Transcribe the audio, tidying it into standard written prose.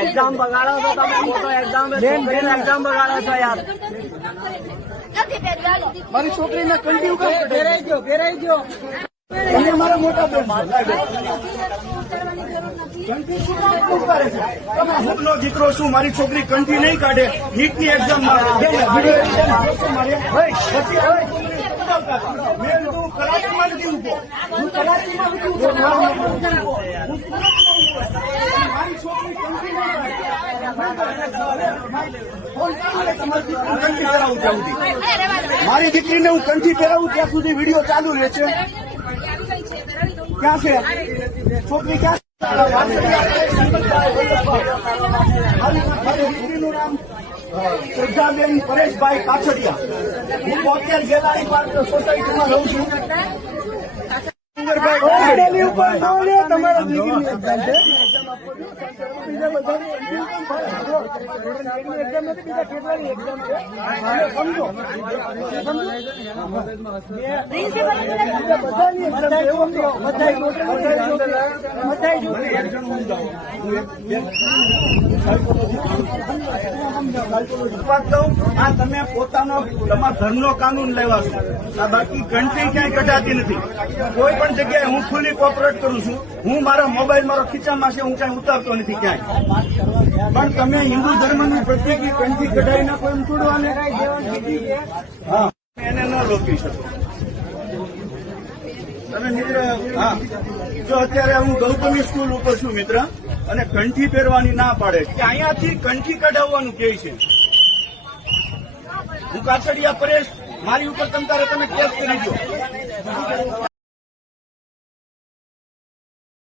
Exam બગાડો છો તમે, મોટો એક્ઝામ બગાડો છો યાર. મારી છોકરીને કંટીન્યુ કામ ફેરાઈ ગયો તમે મારા મોટા બેન નો દીકરો શું મારી છોકરી કંઠી નહીં કાઢે નીટની એક્ઝામ કરાચીમાં નથી ઉભો મારી છોકરી કંઠી મારી દીકરીને હું કંઠી પહેરાવું ત્યાં સુધી વિડીયો ચાલુ રહે છે. ક્યાં છે છોકરી? ક્યાં મારી દીકરીનું નામ શ્રદ્ધાબેન પરેશભાઈ કાછડિયા. હું 72 ગેલારી પાર્ક સોસાયટીમાં રહું છું. તમારા દીકરીની એક્ઝામ છે. બીજા બધાની એક્ઝામ નથી, બીજા કેટલાની એક્ઝામ છે. સમજો બધાની આ તમે પોતાનો તમારા ઘરનો કાનૂન લેવા છો. બાકી કંટ્રી ક્યાંય કઢાતી નથી. કોઈ પણ જગ્યાએ હું ફૂલી કોઓપરેટ કરું છું. હું મારા મોબાઈલ મારો ખીચામાં છે, હું ક્યાંય ઉતારતો નથી ક્યાંય. પણ તમે હિન્દુ ધર્મની પ્રત્યેક કંઠી કઢાઈને કોઈ છોડવાને હા એને ન રોકી શકો તમે મિત્ર. હા, જો અત્યારે હું ગૌતમી સ્કૂલ ઉપર છું મિત્ર, અને કંઠી પહેરવાની ના પાડે કે અહીંયાથી કંઠી કઢાવવાનું કહે છે. હું કાછડિયા પરેશ, મારી ઉપર તમે કેસ કરી દો.